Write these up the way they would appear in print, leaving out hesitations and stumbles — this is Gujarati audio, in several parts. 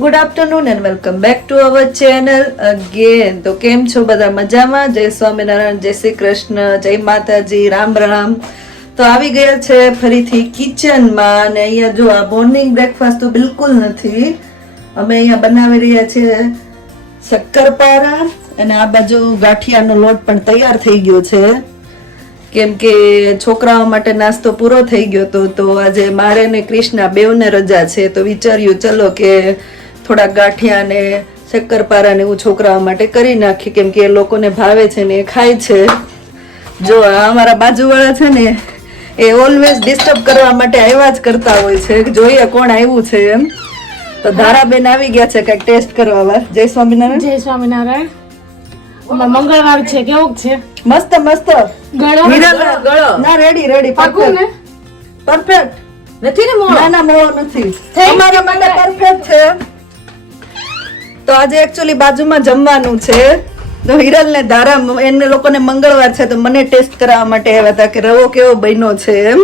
Good afternoon and welcome back to our channel again. તો કેમ છો બધા? મજામાં? જય સ્વામિનારાયણ, જય શ્રી કૃષ્ણ, જય માતાજી, રામ રામ. તો આવી ગયા છે ફરીથી કિચનમાં અને અહીંયા જો આ મોર્નિંગ બ્રેકફાસ્ટ તો બિલકુલ નથી. અમે અહીંયા બનાવી રહ્યા છીએ શક્કરપારા અને આ બાજુ ગાંઠિયાનો લોટ પણ તૈયાર થઈ ગયો છે કેમ કે છોકરાઓ માટે નાસ્તો પૂરો થઈ ગયો તો આજે મારે ને કૃષ્ણા બેવને રજા છે તો વિચાર્યું ચલો કે થોડા ગાંઠિયા ને શક્કરપારા ને એવું છોકરાઓ માટે કરી નાખી કેમ કે એ લોકોને ભાવે છે ને એ ખાય છે. જો આ અમારા બાજુવાળા છે ને એ ઓલવેઝ ડિસ્ટર્બ કરવા માટે આવ્યા જ કરતા હોય છે. જોઈએ કોણ આવ્યું છે એમ. તો ધારાબેન આવી ગયા છે કઈક ટેસ્ટ કરવા વાર. જય સ્વામિનારાયણ. જય સ્વામિનારાયણ. મંગળવાર છે કેવું છે? મસ્ત મસ્ત. ગળો ના રેડી પાકું ને પરફેક્ટ નથી ને મોળો? ના મોળો નથી. અમારા માટે પરફેક્ટ છે. તો આજે એકચ્યુઅલી બાજુમાં જમવાનું છે તો હિરલ ને ધારા એને લોકોને મંગળવાર છે તો મને ટેસ્ટ કરાવવા માટે આવ્યા હતા કે રવો કેવો બન્યો છે એમ.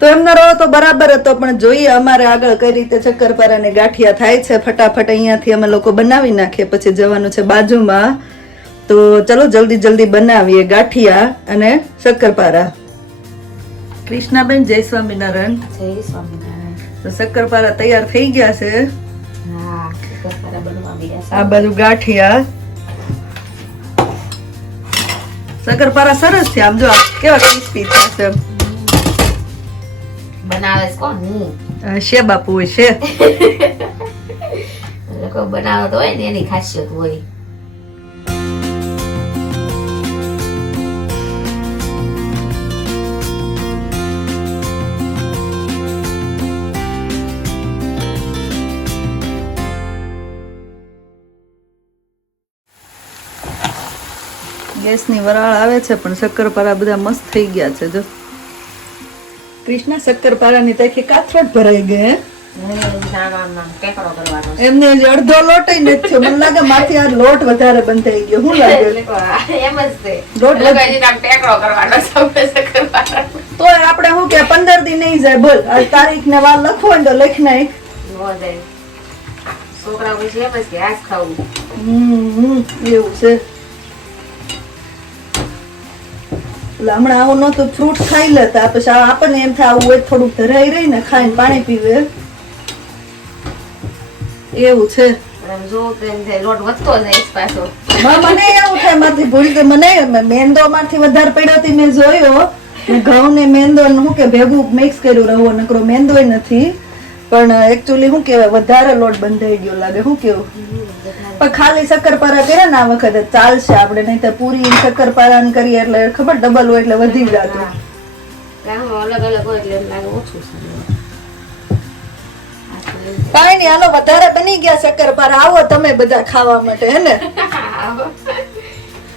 તો એમનો રવો તો બરાબર હતો પણ જોઈએ અમારે આગળ કઈ રીતે શક્કરપારા ને ગાંઠિયા થાય છે. ફટાફટ અહીંયાથી અમે લોકો બનાવી નાખીએ પછી જવાનું છે બાજુમાં. તો ચલો જલ્દી બનાવીએ ગાંઠિયા અને શક્કરપારા. કૃષ્ણાબેન જય સ્વામિનારાયણ. જય સ્વામિનારાયણ. તો શક્કરપારા તૈયાર થઈ ગયા છે. હા શક્કરપારા બનવા ગયા છે. આ બાજુ ગાંઠિયા. શક્કરપારા સરસ છે આમ જો કેવા ક્રિસ્પી થશે. બનાવે છે કોણ? છે બાપુ હોય છે. લોકો બનાવતો હોય ને એની ખાસિયત હોય. ગેસની વરાળ આવે છે પણ શક્કરપારા બધા મસ્ત થઈ ગયા છે. જો કૃષ્ણા શક્કરપારાની તાખી કાથરોટ ભરાઈ ગઈ. એમને હજી અડધો લોટ નથી થયો. મને લાગે માથી આ લોટ વધારે બંધાઈ ગયો. શું લાગે? લોટ તો આપણે શું કે 15 દી નહીં જાય. બોલ આ તારીખ ને વાર લખવો ને તો લખ નાખ. છોકરા પછી એમ જ કે આજ ખાવું. એવું છે. હમણાં આવું નતું ફ્રૂટ ખાઈ લેતા પછી આપણને એમ થાય આવું હોય થોડુંક ધરાઈ રહી ને ખાઈને પાણી પીવે એવું છે. લોટ વધતો જાય પાછો. મને એવું થાય મારથી ભૂલી ગઈ. મને મેંદો માંથી વધારે પડ્યો મેં જોયો ઘઉં ને મેંદો શું કે ભેગું મિક્સ કર્યું રવો નકરો મેંદો નથી પણ એકચ્યુઅલી શું કેવાય વધારે લોટ બંધાઈ ગયો લાગે. શું કેવું પણ ખાલી શક્કરપારા કર્યા ને આ વખતે ચાલશે આપણે. નહીં તો પૂરી શક્કરપારા કરીએ એટલે ખબર ડબલ હોય એટલે વધી જતું. અલગ અલગ હોય એટલે એમ લાગે ઓછું છે. કાંઈ નહીં હાલો વધારે બની ગયા શક્કરપારા. આવો તમે બધા ખાવા માટે હે ને.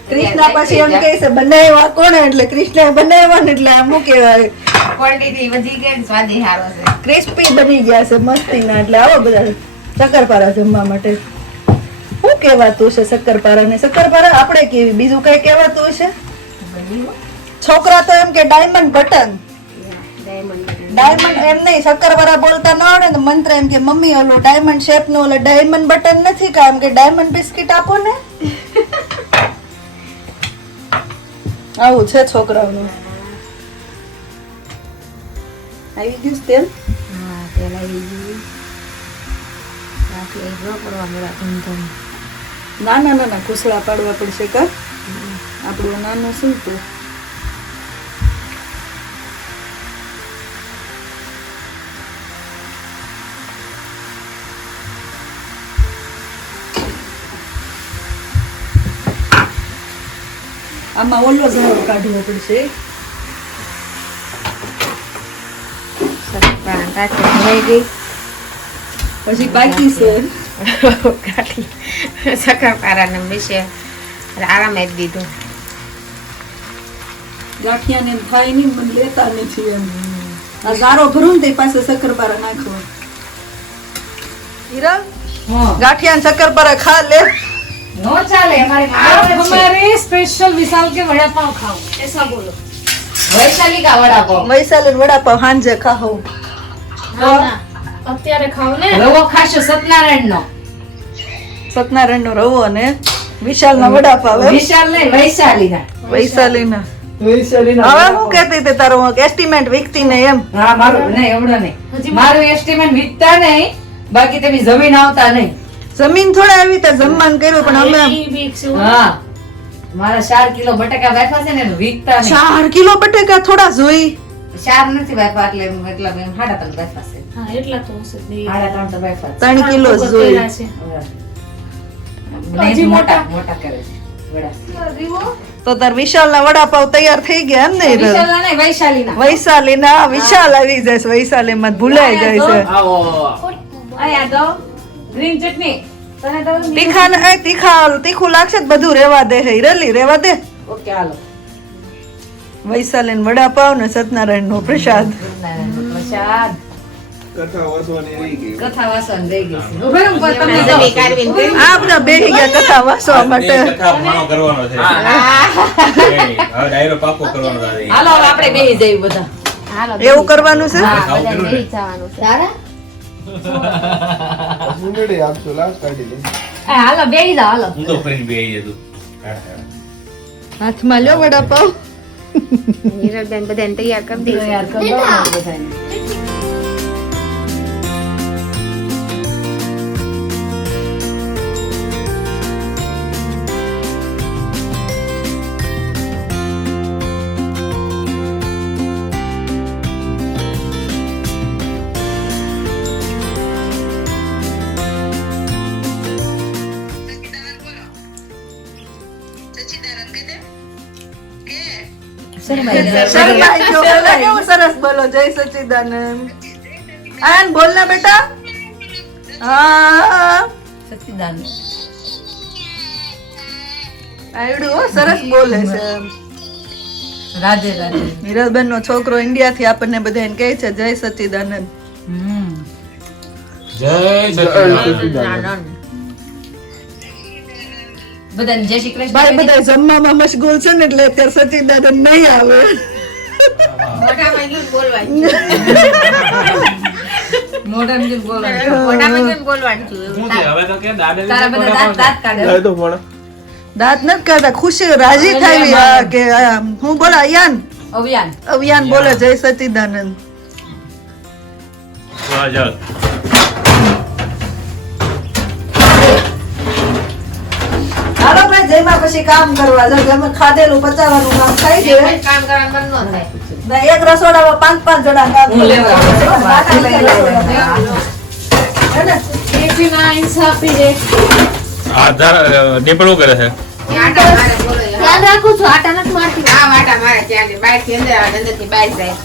કૃષ્ણા પછી એમ કહે છે બનાવ્યા કોણે એટલે કૃષ્ણાએ બનાવ્યા ને એટલે આમ શું કહેવાય ક્વોન્ટિટી વધી ગઈ ને સ્વાદ સારો છે. ક્રિસ્પી બની ગયા છે મસ્તીના. એટલે આવો બધા શક્કરપારા જમવા માટે. શું કહેવાતું છે શક્કરપારા ને? શક્કરપારા આપણે કેવી બીજું કઈ કહેવાતું છે? છોકરા તો એમ કે ડાયમંડ બટન. ડાયમંડ એમ નહીં શક્કરપારા બોલતા ન આવડે ને મંત્ર એમ કે મમ્મી ઓલું ડાયમંડ શેપ નું ઓલું ડાયમંડ બટન નથી કા એમ કે ડાયમંડ બિસ્કિટ આપો ને. આવું છે છોકરાઓનું. આવી ગયું તેલ? હા તેલ આવી ગયું. બાકી જો પડવા મળ્યા ધમધમ. નાના કુસળા પાડવા પડશે કા. આપણું નાનું શું તો આમાં ઓલો ઝાડો કાઢવો પડશે. પછી બાકી છે શક્કરપારા ને વિશે આરામ જ દીધું. ગાંઠિયા ને થાય નહીં મને લેતા નથી એમ. આ ઝારો ભરું ને તે પાસે શક્કરપારા નાખો. હીરા ગાંઠિયા ને શક્કરપારા ખા લે. નો ચાલે हमारे स्पेशल विशाल के वड़ा पाव खाओ ऐसा बोलो. वैशाली का वड़ा पाव. વૈશાલી વડાપાવ હાંજે ખાઓ. ના અત્યારે ખાવ ને રવો ખાશો સત્યનારાયણ નો, સત્યનારાયણ નો રવો અને વિશાલ ના વડાપાવ એમ? વિશાલ નહીં વૈશાલીના. વૈશાલીના. હવે હું કહેતી હતી તારું એસ્ટિમેટ વીકતી ને એમ? હા મારું નહીં એવડો નહીં, મારું એસ્ટિમેટ વીકતા નહીં, બાકી તમે જમીન આવતા નહીં. જમીન થોડા આવી તો જમવાનું કર્યું પણ અમે ઈ બીક છે. હા મારા 4 કિલો બટાકા બાફા છે ને વીકતા નહીં. 4 કિલો બટેકા થોડા જોઈ. 4 નથી બાફા એટલે એમ 3.5 બાફા છે. હા એટલા તો હશે જ નહીં. 3.5 તો બાફા છે. 3 કિલો ઉપર જોઈ. કર્યા છે. નહીં, હજી મોટા મોટા. મોટા કરે છે વડા. તો તાર વિશાલ ના વડાપાવ તૈયાર થઈ ગયા એમ ને? વિશાલના નહીં વૈશાલીના. વૈશાલી ના વિશાલ આવી જાય છે, વૈશાલી માં ભૂલાઈ જાય છે. અહીંયા તો ગ્રીન ચટણી તને તો તીખા ને તીખું લાગશે તો બધું રેવા દે. હિરલી રેવા દે. ઓકે હાલો. વૈશાલી ને વડાપાવ ને સત્યનારાયણ નો પ્રસાદ. પ્રસાદ કથા વાંચવાની રહી ગઈ. કથા વાસણ રહી ગઈ છે. ઉભા રહો, તમને દઉં. આ બધા બેહી ગયા કથા વાંચવા માટે. કથા ભાણો કરવાનો છે. હવે ડાયરો પાકો કરવાનો છે. હાલો હવે આપણે બેસી જઈએ બધા. એવું કરવાનું છે? ખાવું કર્યું ને? ઉમેડી આપશો, લાસ્ટ કાઢી લે. હાલો બેસી જાઓ હાલો. હું તો ફરીને બેહી જતું. હાથમાં લ્યો વડાપાવ. હિરલબેન બધાને તૈયાર કરી દીધું. યાર કરી દો ને બધાને. શરમાઈ ગયો. પેલા કેવું સરસ બોલો, જય સચ્ચિદાનંદ. આન બોલ ના બેટા. હા સચ્ચિદાનંદ. આવડ્યું હો, સરસ બોલે છે. રાધે રાધે. હિરલબેન નો છોકરો ઇન્ડિયા થી આપણને બધાને કહે છે જય સચ્ચિદાનંદ. જય સચ્ચિદાનંદ. બધાને જય શ્રી કૃષ્ણ. ભાઈ બધા જમવામાં મશગુલ છે ને એટલે અત્યારે સચ્ચિદાનંદ નહીં આવે. મોઢામાં ગયું બોલવાનું. મોઢામાં જેમ બોલવાનું. મોઢામાં ગયું બોલવાનું છું. હું થયું? હવે તો કે દાદાજી તારા બધા દાંત દાંત કાઢે. જાય તો પણ દાંત નથી કરતા, ખુશી રાજી થાય કે હું બોલા અયાન અભિયાન. અવિયાન બોલે જય સચ્ચિદાનંદ. વાહ, ચાલ. હાલો ભાઈ જયમાં પછી કામ કરવા જાવ. અમે ખાધેલું પચાવવાનું કામ થાય છે. કામ કરવાનું મન ન થાય. ને એક રસોડામાં 5-5 જણા કામ હું લેવા આવું છું. બાકી લઈ લેવાના. હે ને? એથી ના ઇન્સાફી છે. આ નેપળું કરે છે. આટા મારે બોલો. ધ્યાન રાખું છું. આટા નથી મારતી. હા આટા મારે ત્યાંથી બહારથી અંદર આવે, અંદરથી બહાર જાય.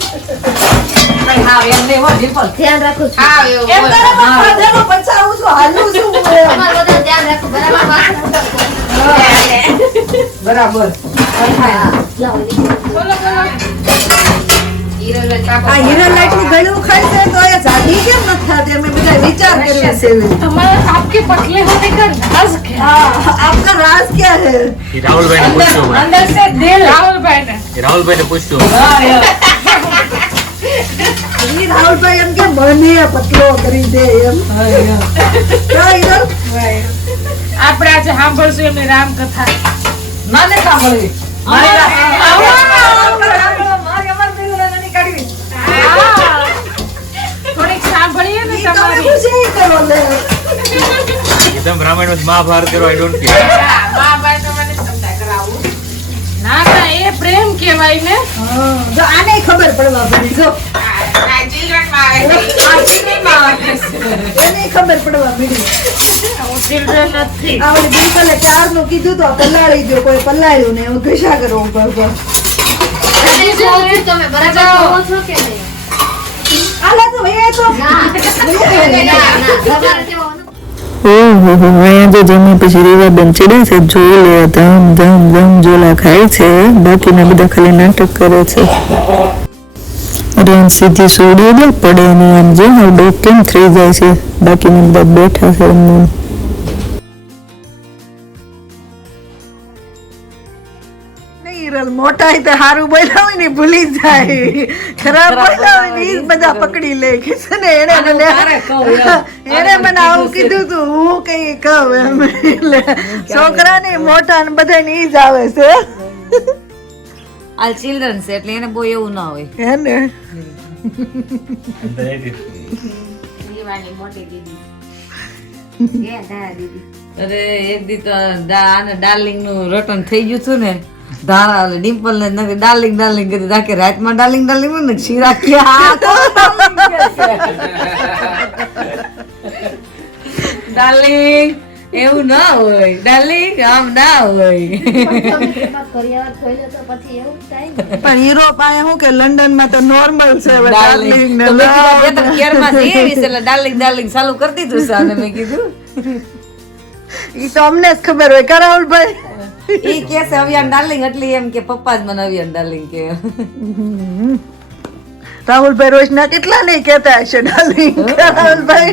હા એમ નહીં હો ડિમ્પલ. ધ્યાન રાખું છું. હા એવું એમ બોલો. કરે પણ ખાધેલું પચાવું છું, હાલું છું હું. તમારે બધા ધ્યાન રાખવું બરાબર. વાત બરાબર. હિરલબેન આ કાકો હિરલલાઈટ નું ગળું ખાય છે તો એ જાડી કેમ નથી થતી? અમે બધા વિચાર કર્યો છે. हमारा आपके पतले होने का राज क्या हाँ, आपका राज क्या है? એ રાહુલભાઈને પૂછજો મને. અંદર સે દિલ. राहुल भाई ने એ રાહુલભાઈને પૂછજો. હા યાર. ઈ રાહુલભાઈ એમ કે મને પતલો કરી દે એમ. કા હિરલ? આપણે આજે સાંભળશું એમની રામકથા. ના ને સાંભળવી. મારી થોડીક સાંભળીએ ને તમે તમારી. ખુશી કરો લે. એકદમ રામાયણ મહાભારત કરો, આઈ ડોન્ટ કેર. ના ના એ પ્રેમ કહેવાય ને. જો આને ખબર પડવા પડી. જો એને ખબર પડવા પડી. ચિલ્ડ્રન નથી. આ ઓલી બિલકુલ ચારનું કીધું તો પલાળી ગયો, કોઈ પલાળ્યું ને એવું ઘસા કરો ઉપર ઉપર. તમે બરાબર જોવો છો કે નહીં? આલા તો એ તો ના તમારે જોવાનું. ઓહો અહીંયા તો જમી પછી રીવાબેન ચડે છે, જોઈ લે ધમ ધમ ધમ જોલા ખાય છે, બાકીના બધા ખાલી નાટક કરે છે. અરે આમ સીધી સોડી દે પડે નહીં, આમ જો બે કેમ થઈ જાય છે, બાકીના બધા બેઠા છે એમને. નહીં નેચરલ મોટા તો સારું બોલ્યા હોય ને ભૂલી જાય, ખરાબ બોલ્યા હોય ને ઈ જ બધા પકડી લે કે છે ને એને મને આવું કીધું તું હું કઈ કહું એમ. એટલે છોકરા ને મોટા ને બધા ને ઈ જ આવે છે આ ચિલ્ડ્રન છે એટલે એને બહુ એવું ના હોય. હે ને અંદર એ દીધી. દીવાની મોટી દીદી અરે એક દી તો આને ડાર્લિંગ નું રટન થઈ ગયું હતું ને, ધારા ડિમ્પલ ને ડાર્લિંગ ડાર્લિંગ કરી રાખે, રાતમાં ડાર્લિંગ ડાર્લિંગ ને શીરા ડાર્લિંગ એવું ના હોય, ડાર્લિંગ આમ ના હોય. પણ યુરોપ આયા હું કે લંડન માં તો નોર્મલ છે હવે ડાર્લિંગ darling ને તો મેં કીધું love બે ત્રણ કેરમાં છે એવી છે એટલે ડાર્લિંગ ડાર્લિંગ ચાલુ કરી દીધું છે અને મેં કીધું ઈ તો અમને જ ખબર હોય કા રાહુલભાઈ. ઈ કે છે અવિયાન ડાર્લિંગ એટલે એમ કે પપ્પા જ મને અવિયાન ડાર્લિંગ કે. રાહુલભાઈ રોજ ના કેટલા નહીં કહેતા હશે ડાર્લિંગ. રાહુલભાઈ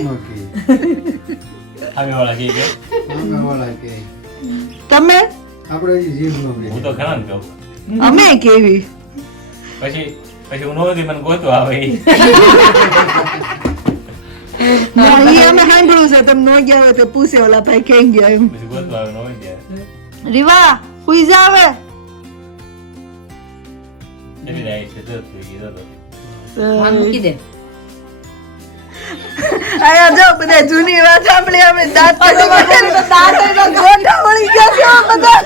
સામે વાળા કહે કે તમે હું તો ઘણા ને કહું. અમે કેવી પછી હું નહોતી મને ગોતવા આવે ઈ. ના, ઈ અમે સાંભળ્યું છે તમે નો ગયા હોય તો પૂછે ઓલા ભાઈ ક્યાં ગયા એમ. પછી ગોતવા આવે ન હોય ત્યાં. રીવા હુઈ જાવે એવી જાય છે તો સુઈ ગયો તો. ફોન મૂકી દે. આયા જો બધા જૂની વાત સાંભળી અમે દાંત કાઢી ગોટા વળી ગયા છે આ બધા.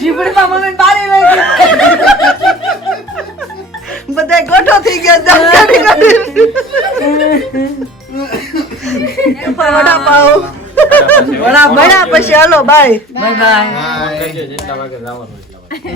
જીબડીમાં મમ્મી બારી લઈ ગઈ. બધા ગોઠો થઈ ગયા દાંત કાઢી કાઢી. વડાપાવ વડા પછી હાલો બાય. Bye bye. જેટલા વાગે જવાનું એટલા વાગે.